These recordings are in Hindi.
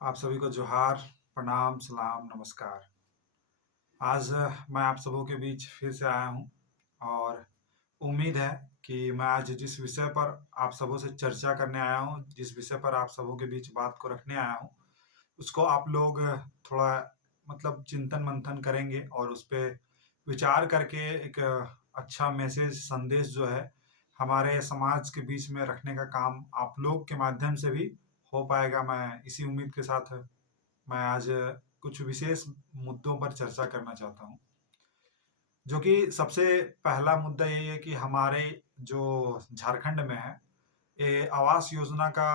आप सभी को जोहार, प्रणाम, सलाम, नमस्कार। आज मैं आप सबों के बीच फिर से आया हूँ और उम्मीद है कि मैं आज जिस विषय पर आप सबों से चर्चा करने आया हूँ, जिस विषय पर आप सबों के बीच बात को रखने आया हूँ, उसको आप लोग थोड़ा चिंतन-मंथन करेंगे और उस पे विचार करके एक अच्छा मैसेज, संदेश जो है, हमारे समाज के बीच में रखने का काम आप लोग के माध्यम से भी हो पाएगा। मैं इसी उम्मीद के साथ मैं आज कुछ विशेष मुद्दों पर चर्चा करना चाहता हूँ। जो कि सबसे पहला मुद्दा यही है कि हमारे जो झारखंड में है, ये आवास योजना का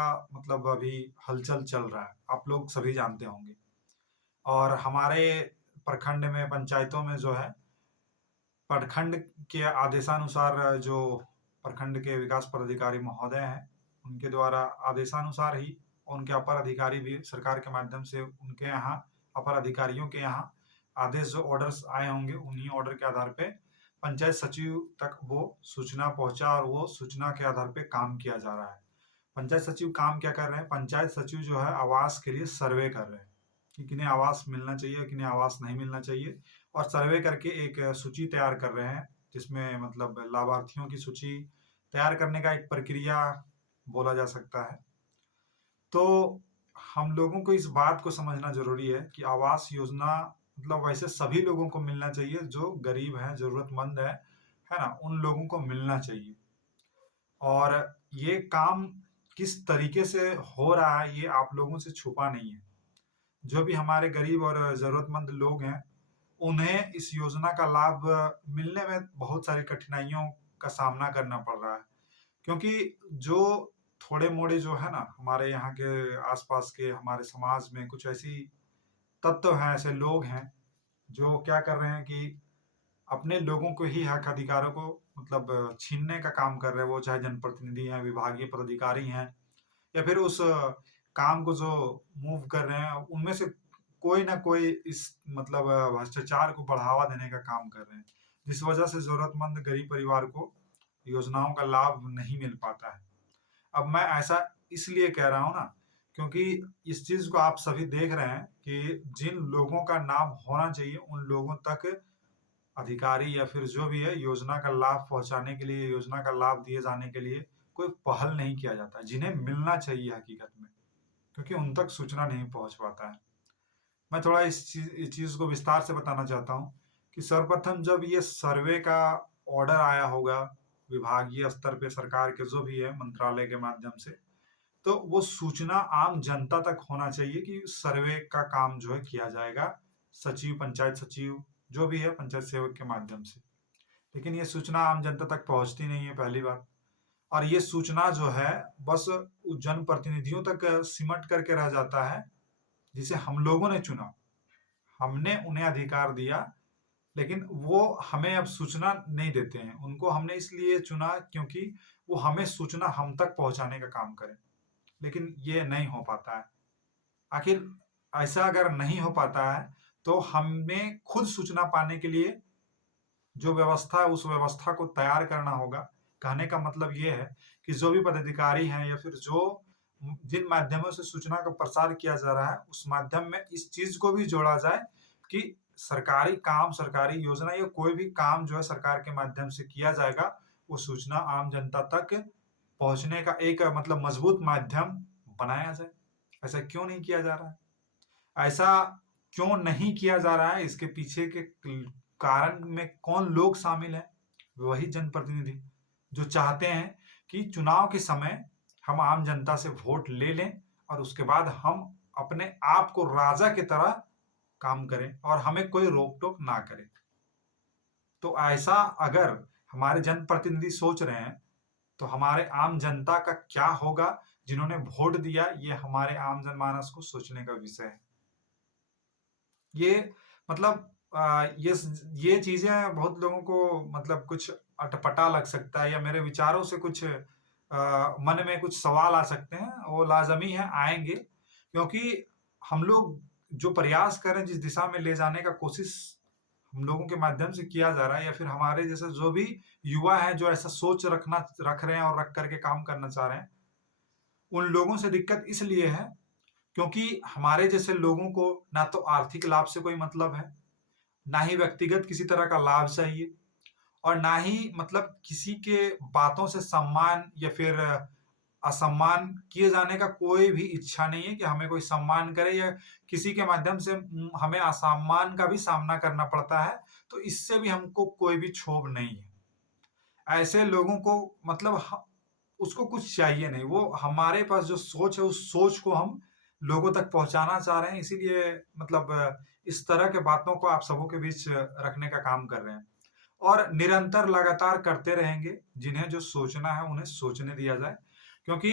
अभी हलचल चल रहा है। आप लोग सभी जानते होंगे और हमारे प्रखंड में, पंचायतों में जो है, प्रखंड के आदेशानुसार जो प्रखंड के विकास पदाधिकारी महोदय हैं, उनके द्वारा आदेशानुसार ही उनके अपर अधिकारी भी सरकार के माध्यम से उनके यहाँ अपर अधिकारियों के यहाँ आदेश जो ऑर्डर्स आए होंगे, उन्हीं ऑर्डर के आधार पे पंचायत सचिव तक वो सूचना पहुंचा और वो सूचना के आधार पे काम किया जा रहा है। पंचायत सचिव काम क्या कर रहे हैं? पंचायत सचिव जो है आवास के लिए सर्वे कर रहे हैं कि किन्हें आवास मिलना चाहिए, किन्हें आवास नहीं मिलना चाहिए और सर्वे करके एक सूची तैयार कर रहे हैं, जिसमें लाभार्थियों की सूची तैयार करने का एक प्रक्रिया बोला जा सकता है। तो हम लोगों को इस बात को समझना ज़रूरी है कि आवास योजना वैसे सभी लोगों को मिलना चाहिए जो गरीब हैं, ज़रूरतमंद है ना? उन लोगों को मिलना चाहिए। और ये काम किस तरीके से हो रहा है, ये आप लोगों से छुपा नहीं है। जो भी हमारे गरीब और ज़रूरतमंद लोग हैं, उन्हें इस योजना का लाभ मिलने में बहुत सारी कठिनाइयों का सामना करना पड़ रहा है। क्योंकि जो थोड़े-मोड़े जो है ना, हमारे यहाँ के आस-पास के हमारे समाज में कुछ ऐसी तत्व हैं, ऐसे लोग हैं, जो क्या कर रहे हैं कि अपने लोगों को ही हक अधिकारों को छीनने का काम कर रहे हैं। वो चाहे जनप्रतिनिधि हैं, विभागीय पदाधिकारी हैं या फिर उस काम को जो मूव कर रहे हैं, उनमें से कोई ना कोई इस भ्रष्टाचार को बढ़ावा देने का काम कर रहे हैं, जिस वजह से ज़रूरतमंद गरीब परिवार को योजनाओं का लाभ नहीं मिल पाता है। अब मैं ऐसा इसलिए कह रहा हूँ ना, क्योंकि इस चीज़ को आप सभी देख रहे हैं कि जिन लोगों का नाम होना चाहिए, उन लोगों तक अधिकारी या फिर जो भी है, योजना का लाभ पहुँचाने के लिए, योजना का लाभ दिए जाने के लिए कोई पहल नहीं किया जाता है, जिन्हें मिलना चाहिए हकीकत में, क्योंकि उन तक सूचना नहीं पहुँच पाता है। मैं थोड़ा इस चीज़ को विस्तार से बताना चाहता हूँ कि सर्वप्रथम जब ये सर्वे का ऑर्डर आया होगा, विभागीय स्तर पे सरकार के जो भी है, मंत्रालय के माध्यम से, तो वो सूचना आम जनता तक होना चाहिए कि सर्वे का काम जो है किया जाएगा, सचिव, पंचायत सचिव, जो भी है पंचायत सेवक के माध्यम से। लेकिन ये सूचना आम जनता तक पहुँचती नहीं है, पहली बात। और ये सूचना जो है बस जनप्रतिनिधियों तक सिमट करके रह जाता है, जिसे हम लोगों ने चुना। हमने उन्हें अधिकार दिया, लेकिन वो हमें अब सूचना नहीं देते हैं। उनको हमने इसलिए चुना क्योंकि वो हमें सूचना हम तक पहुँचाने का काम करें, लेकिन ये नहीं हो पाता है। आखिर ऐसा अगर नहीं हो पाता है, तो हमें खुद सूचना पाने के लिए जो व्यवस्था है, उस व्यवस्था को तैयार करना होगा। कहने का मतलब ये है कि जो भी पदाधिकारी हैं या फिर जो जिन माध्यमों से सूचना का प्रसार किया जा रहा है, उस माध्यम में इस चीज़ को भी जोड़ा जाए कि सरकारी काम, सरकारी योजना या कोई भी काम जो है सरकार के माध्यम से किया जाएगा, वो सूचना आम जनता तक पहुँचने का एक मजबूत माध्यम बनाया जाए। ऐसा क्यों नहीं किया जा रहा है? ऐसा क्यों नहीं किया जा रहा है? इसके पीछे के कारण में कौन लोग शामिल हैं? वही जनप्रतिनिधि, जो चाहते हैं कि चुनाव के समय हम आम जनता से वोट ले लें और उसके बाद हम अपने आप को राजा की तरह काम करें और हमें कोई रोक-टोक ना करे। तो ऐसा अगर हमारे जनप्रतिनिधि सोच रहे हैं, तो हमारे आम जनता का क्या होगा? जिन्होंने वोट दिया, ये हमारे आम जनमानस को सोचने का विषय है। ये मतलब ये चीज़ें बहुत लोगों को कुछ अटपटा लग सकता है या मेरे विचारों से कुछ मन में कुछ सवाल आ सकते हैं, वो लाज़मी है, आएँगे, क्योंकि हम लोग जो प्रयास कर रहे हैं, जिस दिशा में ले जाने का कोशिश हम लोगों के माध्यम से किया जा रहा है या फिर हमारे जैसे जो भी युवा हैं, जो ऐसा सोच रख रहे हैं और रख कर के काम करना चाह रहे हैं, उन लोगों से दिक्कत इसलिए है क्योंकि हमारे जैसे लोगों को ना तो आर्थिक लाभ से कोई मतलब है, ना ही व्यक्तिगत किसी तरह का लाभ चाहिए और ना ही मतलब किसी के बातों से सम्मान या फिर असम्मान किए जाने का कोई भी इच्छा नहीं है कि हमें कोई सम्मान करे या किसी के माध्यम से हमें असम्मान का भी सामना करना पड़ता है, तो इससे भी हमको कोई भी क्षोभ नहीं है। ऐसे लोगों को मतलब उसको कुछ चाहिए नहीं, वो हमारे पास जो सोच है उस सोच को हम लोगों तक पहुंचाना चाह रहे हैं, इसीलिए मतलब इस तरह के बातों को आप सबों के बीच रखने का काम कर रहे हैं और निरंतर लगातार करते रहेंगे। जिन्हें जो सोचना है उन्हें सोचने दिया जाए, क्योंकि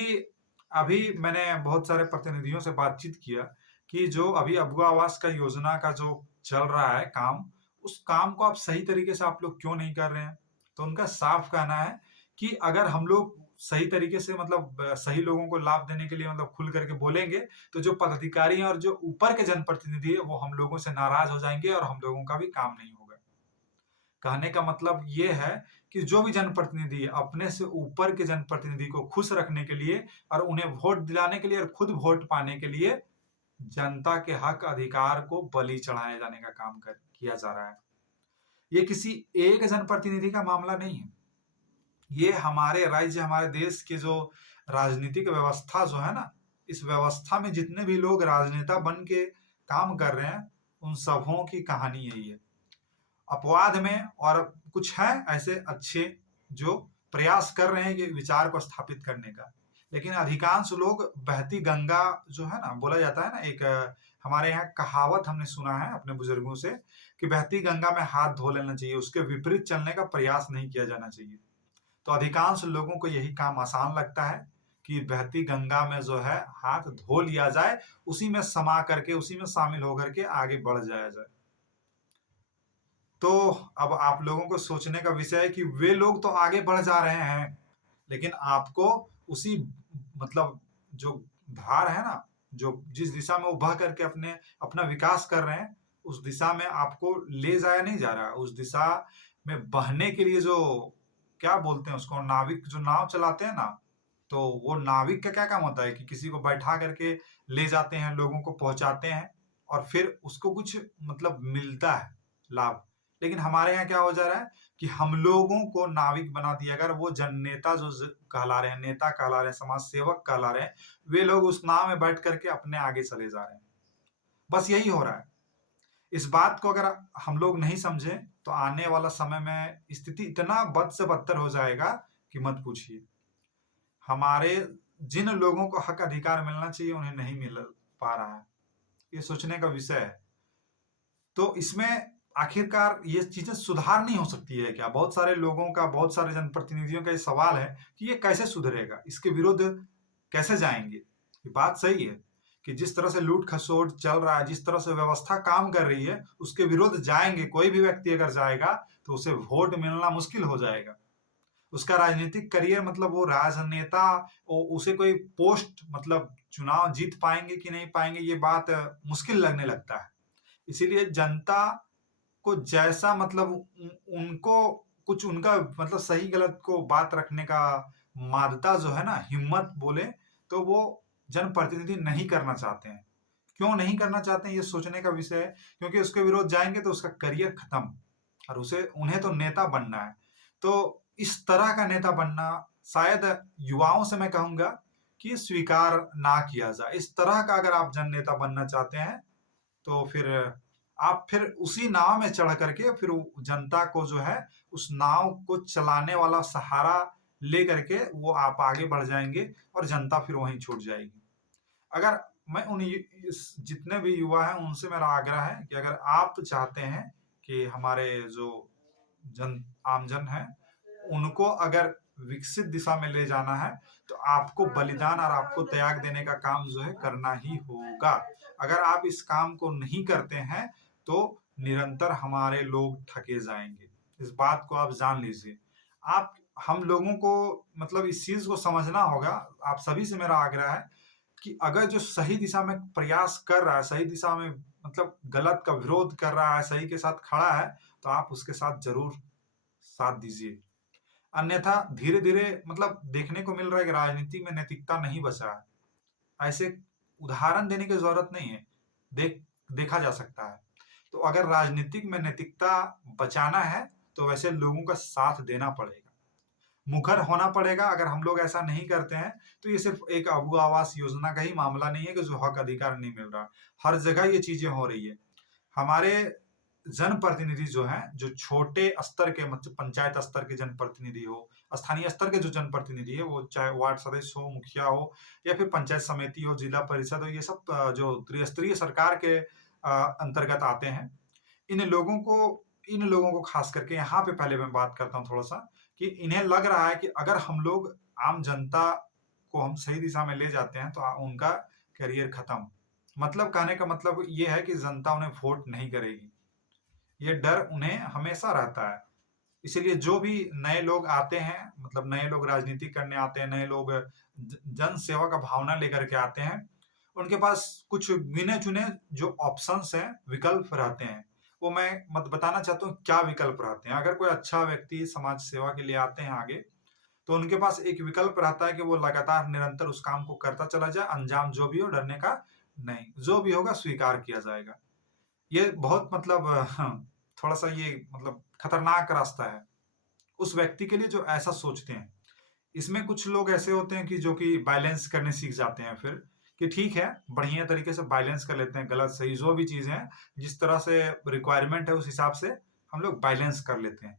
अभी मैंने बहुत सारे प्रतिनिधियों से बातचीत किया कि जो अभी अबुआ आवास का योजना का जो चल रहा है काम, उस काम को आप सही तरीके से आप लोग क्यों नहीं कर रहे हैं? तो उनका साफ कहना है कि अगर हम लोग सही तरीके से मतलब सही लोगों को लाभ देने के लिए मतलब खुल करके बोलेंगे, तो जो पदाधिकारी हैं और जो ऊपर के जनप्रतिनिधि है, वो हम लोगों से नाराज़ हो जाएँगे और हम लोगों का भी काम नहीं होगा। कहने का मतलब ये है कि जो भी जनप्रतिनिधि है, अपने से ऊपर के जनप्रतिनिधि को खुश रखने के लिए और उन्हें वोट दिलाने के लिए और खुद वोट पाने के लिए जनता के हक अधिकार को बलि चढ़ाए जाने का काम किया जा रहा है। ये किसी एक जनप्रतिनिधि का मामला नहीं है। ये हमारे राज्य, हमारे देश की जो राजनीतिक व्यवस्था जो है ना, इस व्यवस्था में जितने भी लोग राजनेता बन के काम कर रहे हैं, उन सबों की कहानी यही है। अपवाद में और कुछ हैं ऐसे अच्छे जो प्रयास कर रहे हैं कि विचार को स्थापित करने का। लेकिन अधिकांश लोग बहती गंगा जो है ना, बोला जाता है ना, एक हमारे यहाँ कहावत हमने सुना है अपने बुजुर्गों से कि बहती गंगा में हाथ धो लेना चाहिए, उसके विपरीत चलने का प्रयास नहीं किया जाना चाहिए। तो अधिकांश लोगों को यही काम आसान लगता है कि बहती गंगा में जो है हाथ धो लिया जाए, उसी में समा करके, उसी में शामिल होकर के आगे बढ़ जाया जाए। तो अब आप लोगों को सोचने का विषय है कि वे लोग तो आगे बढ़ जा रहे हैं, लेकिन आपको उसी मतलब जो धार है ना, जो जिस दिशा में वो बह करके अपना विकास कर रहे हैं, उस दिशा में आपको ले जाया नहीं जा रहा है। उस दिशा में बहने के लिए जो क्या बोलते हैं उसको, नाविक जो नाव चलाते हैं ना, तो वो नाविक का क्या काम होता है कि किसी को बैठा करके ले जाते हैं, लोगों को पहुँचाते हैं और फिर उसको कुछ मतलब मिलता है लाभ। लेकिन हमारे यहाँ क्या हो जा रहा है कि हम लोगों को नाविक बना दिया। अगर वो जननेता जो कहला रहे हैं, नेता कहला रहे हैं, समाज सेवक कहला रहे हैं, वे लोग उस नाव में बैठ करके अपने आगे चले जा रहे हैं। बस यही हो रहा है। इस बात को अगर हम लोग नहीं समझे तो आने वाला समय में स्थिति इतना बद से बदतर हो जाएगा कि मत पूछिए। हमारे जिन लोगों को हक अधिकार मिलना चाहिए उन्हें नहीं मिल पा रहा है। ये सोचने का विषय है। तो इसमें आखिरकार ये चीजें सुधार नहीं हो सकती है क्या? बहुत सारे लोगों का, बहुत सारे जनप्रतिनिधियों का ये सवाल है कि ये कैसे सुधरेगा? इसके विरुद्ध कैसे जाएँगे? ये बात सही है कि जिस तरह से लूट-खसोट चल रहा है, जिस तरह से व्यवस्था काम कर रही है, उसके विरुद्ध जाएँगे। कोई भी व्यक्ति अगर जाएगा, तो उसे वोट मिलना मुश्किल हो जाएगा। उसका राजनीतिक करियर मतलब वो राजनेता उसे कोई पोस्ट मतलब चुनाव जीत पाएँगे कि नहीं पाएँगे, ये बात मुश्किल लगने लगता है। इसीलिए जनता को जैसा मतलब उनको कुछ उनका मतलब सही गलत को बात रखने का मादता जो है ना, हिम्मत बोले, तो वो जनप्रतिनिधि नहीं करना चाहते हैं। क्यों नहीं करना चाहते हैं ये सोचने का विषय है, क्योंकि उसके विरोध जाएँगे तो उसका करियर खत्म और उसे उन्हें तो नेता बनना है। तो इस तरह का नेता बनना शायद युवाओं से मैं कहूँगा कि स्वीकार ना किया जाए। इस तरह का अगर आप जन नेता बनना चाहते हैं, तो फिर उसी नाव में चढ़ करके फिर जनता को जो है उस नाव को चलाने वाला सहारा ले करके वो आप आगे बढ़ जाएँगे और जनता फिर वहीं छूट जाएगी। अगर मैं उन इस जितने भी युवा हैं उनसे मेरा आग्रह है कि अगर आप चाहते हैं कि हमारे जो जन आमजन है, उनको अगर विकसित दिशा में ले जाना है, तो आपको बलिदान और आपको त्याग देने का काम जो है करना ही होगा। अगर आप इस काम को नहीं करते हैं, तो निरंतर हमारे लोग ठगे जाएँगे। इस बात को आप जान लीजिए। आप हम लोगों को मतलब इस चीज़ को समझना होगा, आप सभी से मेरा आग्रह है कि अगर जो सही दिशा में प्रयास कर रहा है, सही दिशा में मतलब गलत का विरोध कर रहा है, सही के साथ खड़ा है, तो आप उसके साथ ज़रूर साथ दीजिए। अन्यथा धीरे-धीरे मतलब देखने को मिल रहा है कि राजनीति में नैतिकता नहीं बचा है। ऐसे उदाहरण देने की ज़रूरत नहीं है, देखा जा सकता है। तो अगर राजनीतिक में नैतिकता बचाना है, तो वैसे लोगों का साथ देना पड़ेगा। मुखर होना पड़ेगा। अगर हम लोग ऐसा नहीं करते हैं, तो ये सिर्फ़ एक अबू आवास योजना का ही मामला नहीं है कि जो हक अधिकार नहीं मिल रहा। हर जगह ये चीज़ें हो रही है। हमारे जनप्रतिनिधि जो हैं, जो छोटे स्तर के मतलब पंचायत स्तर के जनप्रतिनिधि हो, स्थानीय स्तर के जो जनप्रतिनिधि है, वो चाहे वार्ड सदस्य हो, मुखिया हो या फिर पंचायत समिति हो, जिला परिषद हो, ये सब जो त्रिस्तरीय सरकार के अंतर्गत आते हैं। इन लोगों को खास करके यहाँ पे पहले मैं बात करता हूँ थोड़ा-सा कि इन्हें लग रहा है कि अगर हम लोग आम जनता को हम सही दिशा में ले जाते हैं, तो उनका करियर खत्म। मतलब कहने का मतलब ये है कि जनता उन्हें वोट नहीं करेगी। ये डर उन्हें हमेशा रहता है। इसीलिए जो भी नए लोग आते हैं, मतलब नए लोग राजनीति करने आते हैं, नए लोग जन सेवा का भावना लेकर के आते हैं, उनके पास कुछ गिने-चुने जो ऑप्शंस हैं, विकल्प रहते हैं। वो मैं बताना चाहता हूँ क्या विकल्प रहते हैं। अगर कोई अच्छा व्यक्ति समाज सेवा के लिए आते हैं आगे, तो उनके पास एक विकल्प रहता है कि वो लगातार निरंतर उस काम को करता चला जाए, अंजाम जो भी हो डरने का नहीं। जो भी होगा स्वीकार किया जाएगा। ये बहुत थोड़ा-सा ये खतरनाक रास्ता है, उस व्यक्ति के लिए जो ऐसा सोचते हैं। इसमें कुछ लोग ऐसे होते हैं कि जो कि बैलेंस करने सीख जाते हैं फिर, कि ठीक है, बढ़िया तरीके से बैलेंस कर लेते हैं, गलत-सही जो भी चीज़ें हैं, जिस तरह से रिक्वायरमेंट है उस हिसाब से हम लोग बैलेंस कर लेते हैं।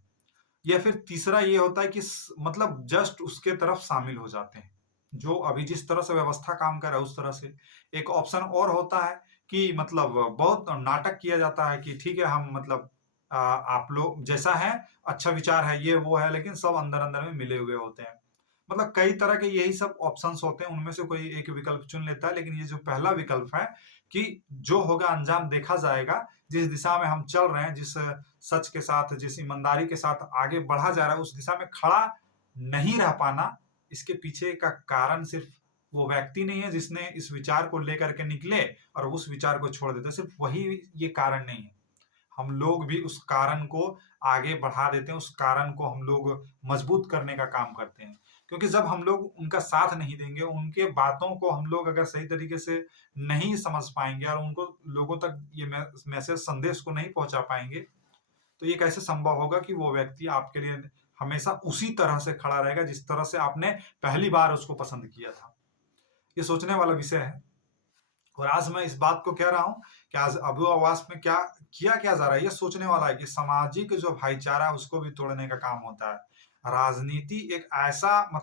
या फिर तीसरा ये होता है कि जस्ट उसके तरफ शामिल हो जाते हैं। जो अभी जिस तरह से व्यवस्था काम कर रहा है उस तरह से। एक ऑप्शन और होता है कि बहुत नाटक किया जाता है कि ठीक है हम आप लोग जैसा है, अच्छा विचार है, ये वो है, लेकिन सब अंदर-अंदर में मिले हुए होते हैं। कई तरह के यही सब ऑप्शंस होते हैं, उनमें से कोई एक विकल्प चुन लेता है, लेकिन ये जो पहला विकल्प है कि जो होगा अंजाम देखा जाएगा, जिस दिशा में हम चल रहे हैं, जिस सच के साथ, जिस ईमानदारी के साथ आगे बढ़ा जा रहा है, उस दिशा में खड़ा नहीं रह पाना, इसके पीछे का कारण सिर्फ वो व्यक्ति नहीं है जिसने इस विचार को लेकर के निकले और उस विचार को छोड़ देते, सिर्फ वही ये कारण नहीं है। हम लोग भी उस कारण को आगे बढ़ा देते हैं, उस कारण को हम लोग मजबूत करने का काम करते हैं। क्योंकि जब हम लोग उनका साथ नहीं देंगे, उनके बातों को हम लोग अगर सही तरीके से नहीं समझ पाएँगे और उनको लोगों तक ये मैसेज संदेश को नहीं पहुँचा पाएँगे, तो ये कैसे संभव होगा कि वो व्यक्ति आपके लिए हमेशा उसी तरह से खड़ा रहेगा, जिस तरह से आपने पहली बार उसको पसंद किया था। ये सोचने वाला विषय है। और आज मैं इस बात को कह रहा हूँ कि आज अबू आवास में क्या जा रहा है, ये सोचने वाला है कि सामाजिक जो भाईचारा है उसको भी तोड़ने का काम होता है। राजनीति एक ऐसा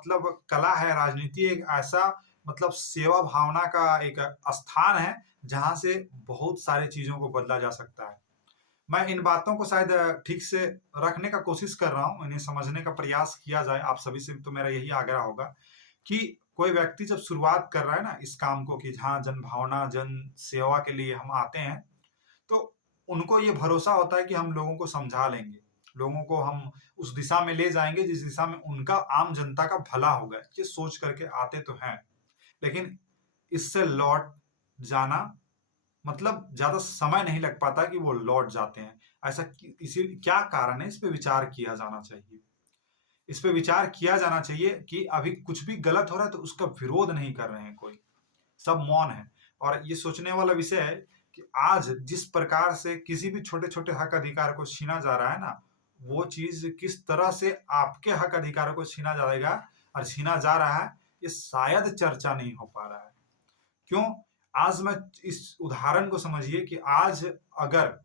कला है, राजनीति एक ऐसा सेवा भावना का एक स्थान है, जहाँ से बहुत सारी चीज़ों को बदला जा सकता है। मैं इन बातों को शायद ठीक से रखने का कोशिश कर रहा हूँ, इन्हें समझने का प्रयास किया जाए। आप सभी से तो मेरा यही आग्रह होगा कि कोई व्यक्ति जब शुरुआत कर रहा है ना इस काम को कि जहाँ जनभावना, जन सेवा के लिए हम आते हैं, तो उनको ये भरोसा होता है कि हम लोगों को समझा लेंगे। लोगों को हम उस दिशा में ले जाएँगे जिस दिशा में उनका आम जनता का भला होगा। ये सोच करके आते तो हैं, लेकिन इससे लौट जाना ज़्यादा समय नहीं लग पाता कि वो लौट जाते हैं। ऐसा कि इसी क्या कारण है, इस पे विचार किया जाना चाहिए। इस पे विचार किया जाना चाहिए कि अभी कुछ भी गलत हो रहा है तो उसका विरोध नहीं कर रहे हैं कोई, सब मौन है। और ये सोचने वाला विषय है कि आज जिस प्रकार से किसी भी छोटे-छोटे हक अधिकार को छीना जा रहा है ना, वो चीज़ किस तरह से आपके हक अधिकारों को छीना जाएगा और छीना जा रहा है, ये शायद चर्चा नहीं हो पा रहा है। क्यों? आज मैं इस उदाहरण को समझिए कि आज अगर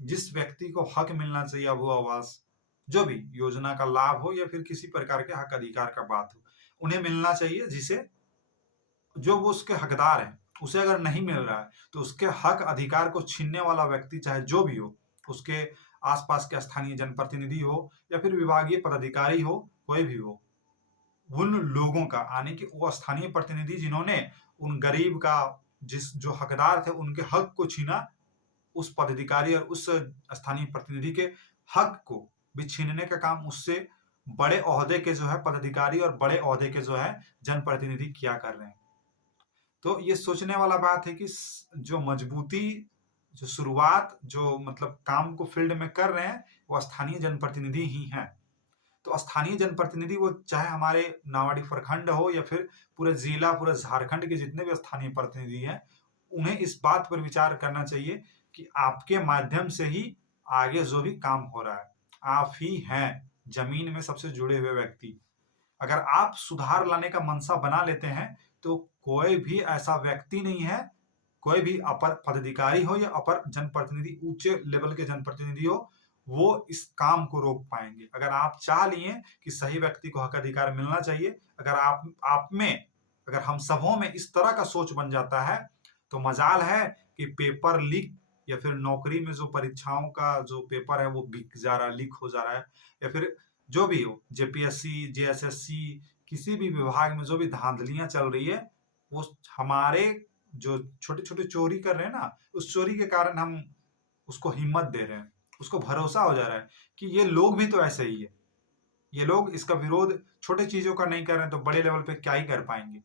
जिस व्यक्ति को हक मिलना चाहिए अबू आवास, जो भी योजना का लाभ हो या फिर किसी प्रकार के हक अधिकार का बात हो, उन्हें मिलना चाहिए जिसे जो वो उसके हकदार हैं, उसे अगर नहीं मिल रहा है, तो उसके हक अधिकार को छीनने वाला व्यक्ति चाहे जो भी हो, उसके आस-पास के स्थानीय जनप्रतिनिधि हो या फिर विभागीय पदाधिकारी हो, कोई भी हो, उन लोगों का यानी कि वो स्थानीय प्रतिनिधि जिन्होंने उन गरीब का जो हकदार थे उनके हक को छीना, उस पदाधिकारी और उस स्थानीय प्रतिनिधि के हक को भी छीनने का काम उससे बड़े ओहदे के जो है पदाधिकारी और बड़े ओहदे के जो है जनप्रतिनिधि किया कर रहे हैं। तो ये सोचने वाला बात है कि जो मजबूती, जो शुरुआत, जो काम को फील्ड में कर रहे हैं, वो स्थानीय जनप्रतिनिधि ही हैं। तो स्थानीय जनप्रतिनिधि वो चाहे हमारे नावाडी प्रखंड हो या फिर पूरे जिला, पूरे झारखंड के जितने भी स्थानीय प्रतिनिधि हैं, उन्हें इस बात पर विचार करना चाहिए कि आपके माध्यम से ही आगे जो भी काम हो रहा है, आप ही हैं ज़मीन में सबसे जुड़े हुए व्यक्ति। अगर आप सुधार लाने का मनसा बना लेते हैं, तो कोई भी ऐसा व्यक्ति नहीं है, कोई भी अपर पदाधिकारी हो या अपर जनप्रतिनिधि, ऊँचे लेवल के जनप्रतिनिधि हो, वो इस काम को रोक पाएँगे। अगर आप चाह लिए कि सही व्यक्ति को हक अधिकार मिलना चाहिए, अगर आप में, अगर हम सबों में इस तरह का सोच बन जाता है, तो मजाल है कि पेपर लीक या फिर नौकरी में जो परीक्षाओं का जो पेपर है, वो बिक जा रहा है, लीक हो जा रहा है, या फिर जो भी हो, जेपीएससी, जेएसएससी, किसी भी विभाग में जो भी धांधलियाँ चल रही है, वो हमारे जो छोटे-छोटे चोरी कर रहे हैं ना, उस चोरी के कारण हम उसको हिम्मत दे रहे हैं। उसको भरोसा हो जा रहा है कि ये लोग भी तो ऐसे ही है। ये लोग इसका विरोध छोटे चीज़ों का नहीं कर रहे हैं, तो बड़े लेवल पे क्या ही कर पाएँगे।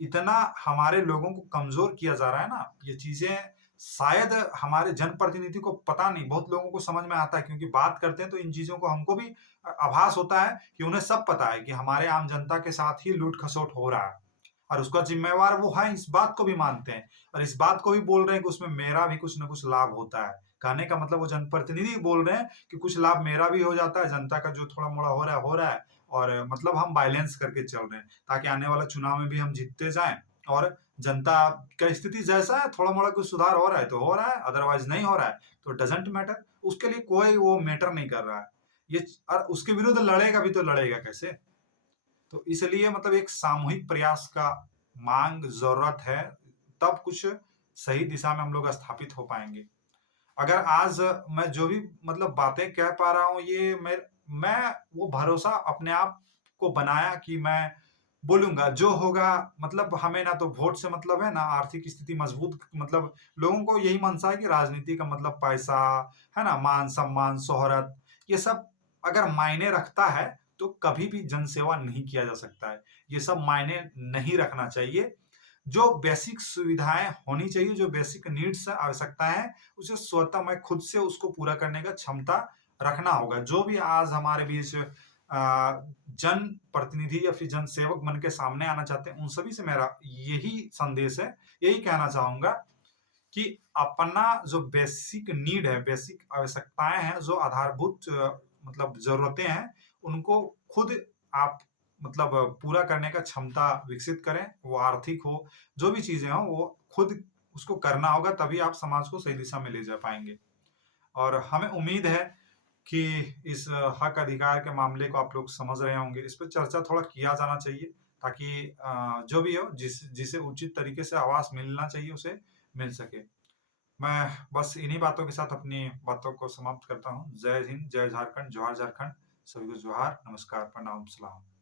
इतना हमारे लोगों को कमज़ोर किया जा रहा है ना, ये चीज़ें शायद हमारे जनप्रतिनिधि को पता नहीं, बहुत लोगों को समझ में आता है क्योंकि बात करते हैं तो इन चीज़ों को हमको भी आभास होता है कि उन्हें सब पता है कि हमारे आम जनता के साथ ही लूट-खसोट हो रहा है। और उसका ज़िम्मेवार वो है, इस बात को भी मानते हैं और इस बात को भी बोल रहे हैं कि उसमें मेरा भी कुछ न कुछ लाभ होता है। कहने का मतलब वो जनप्रतिनिधि बोल रहे हैं कि कुछ लाभ मेरा भी हो जाता है, जनता का जो थोड़ा-मोड़ा हो रहा है और मतलब हम बैलेंस करके चल रहे हैं, ताकि आने वाला चुनाव में भी हम जीतते जाएँ और जनता का स्थिति जैसा है, थोड़ा-मोड़ा कुछ सुधार हो रहा है तो हो रहा है, अदरवाइज़ नहीं हो रहा है, तो डज़न्ट मैटर। उसके लिए कोई वो मैटर नहीं कर रहा है। ये और उसके विरुद्ध लड़ेगा भी तो लड़ेगा कैसे? तो इसलिए मतलब एक सामूहिक प्रयास का मांग ज़रूरत है, तब कुछ सही दिशा में हम लोग स्थापित हो पाएँगे। अगर आज मैं जो भी मतलब बातें कह पा रहा हूँ, ये मैं वो भरोसा अपने आप को बनाया कि मैं बोलूँगा, जो होगा मतलब हमें ना तो वोट से मतलब है, ना आर्थिक स्थिति मजबूत, मतलब लोगों को यही मनसा है कि राजनीति का मतलब पैसा, है ना? मान-सम्मान, शोहरत, ये सब अगर मायने रखता है, तो कभी भी जनसेवा नहीं किया जा सकता है। ये सब मायने नहीं रखना चाहिए। जो बेसिक सुविधाएँ होनी चाहिए, जो बेसिक नीड्स आवश्यकताएँ हैं, उसे स्वतः मैं खुद से उसको पूरा करने का क्षमता रखना होगा। जो भी आज हमारे बीच जनप्रतिनिधि या फिर जनसेवक बन के सामने आना चाहते हैं, उन सभी से मेरा यही संदेश है, यही कहना चाहूँगा कि अपना जो बेसिक नीड है, बेसिक आवश्यकताएँ हैं, जो आधारभूत मतलब ज़रूरतें हैं, उनको खुद आप मतलब पूरा करने का क्षमता विकसित करें। वो आर्थिक हो, जो भी चीज़ें हों, वो खुद उसको करना होगा, तभी आप समाज को सही दिशा में ले जा पाएँगे। और हमें उम्मीद है कि इस हक अधिकार के मामले को आप लोग समझ रहे होंगे। इस पे चर्चा थोड़ा किया जाना चाहिए, ताकि जो भी हो, जिसे उचित तरीके से आवाज़ मिलना चाहिए, उसे मिल सके। मैं बस इन्हीं बातों के साथ अपनी बातों को समाप्त करता हूँ। जय हिंद, जय झारखंड, जोहार झारखंड। सभी को जोहार, नमस्कार, प्रणाम, सलाम।